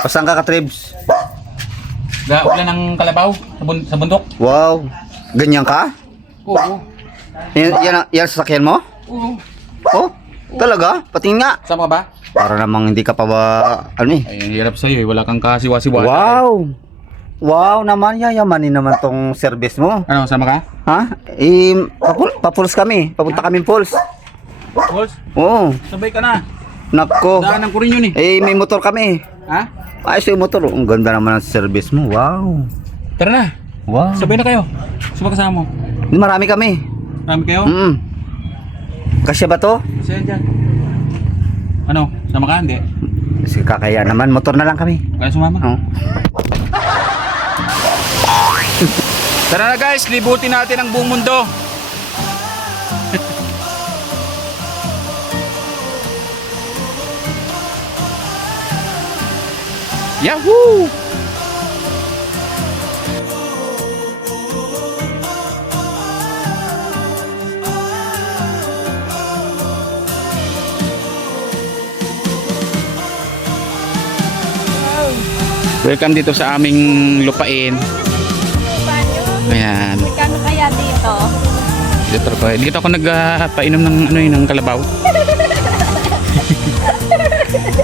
Pasang ka Tribs? Ulan ng kalabaw sa bundok. Wow. Ganyan ka? Oo. Yan sasakyan mo? Oo. Oh, talaga? Patingin nga. Sama ka ba? Para namang hindi ka pa ba, ano eh. Ay, hirap sa'yo eh. Wala kang kasiwa-siwa. Wow. Wow naman, yayamanin naman tong service mo. Ano, sama ka? Ha? Pa-pulse kami. Papunta kami pulse. Boss, Oo. sabay ka na. Nako. Daanan ko rin yun eh. May motor kami. Ha? Ayos yung motor. Ang ganda naman ng service mo. Wow. Tara na. Wow. Sabay na kayo. Sino kasama mo? Marami kami. Marami kayo? Kasya ba to? Kasi yan dyan. Ano? Sama ka? Hindi. Kasi kakaya naman. Motor na lang kami. Kaya sumama? Oo. Tara na guys, libutin natin ang buong mundo. Yahoo! Welcome dito sa aming lupain. Ayan. Magkano kaya dito? Dito ako nagpainom ng ano yun, ng kalabaw.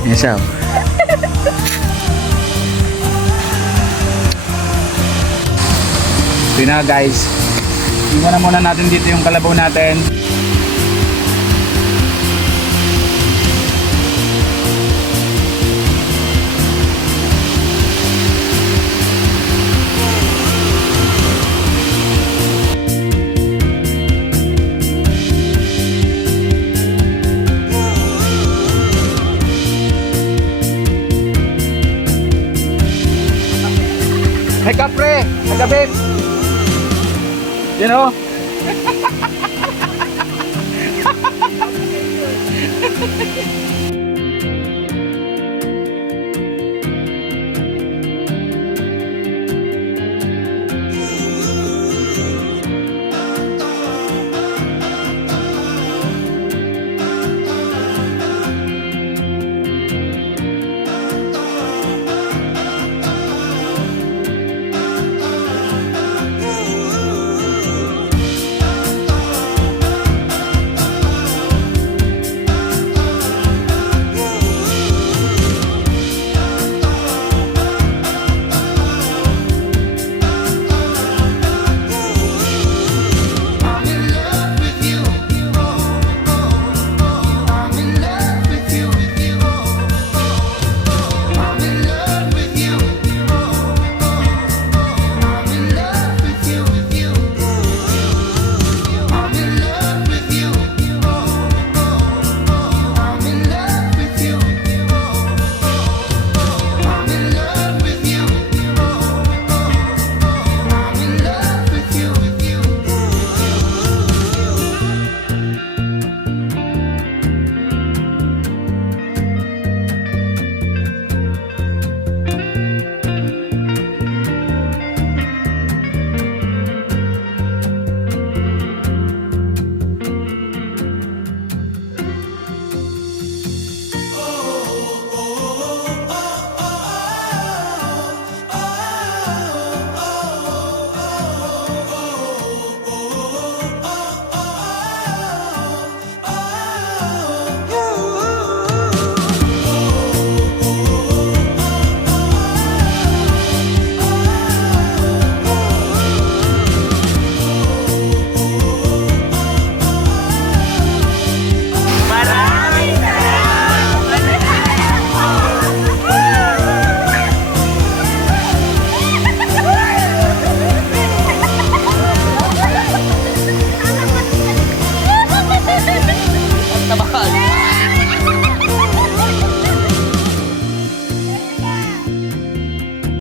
Yes, so. So yun na guys. Tingnan na muna natin dito yung kalabaw natin. Hey kapre, hey kabib. You know?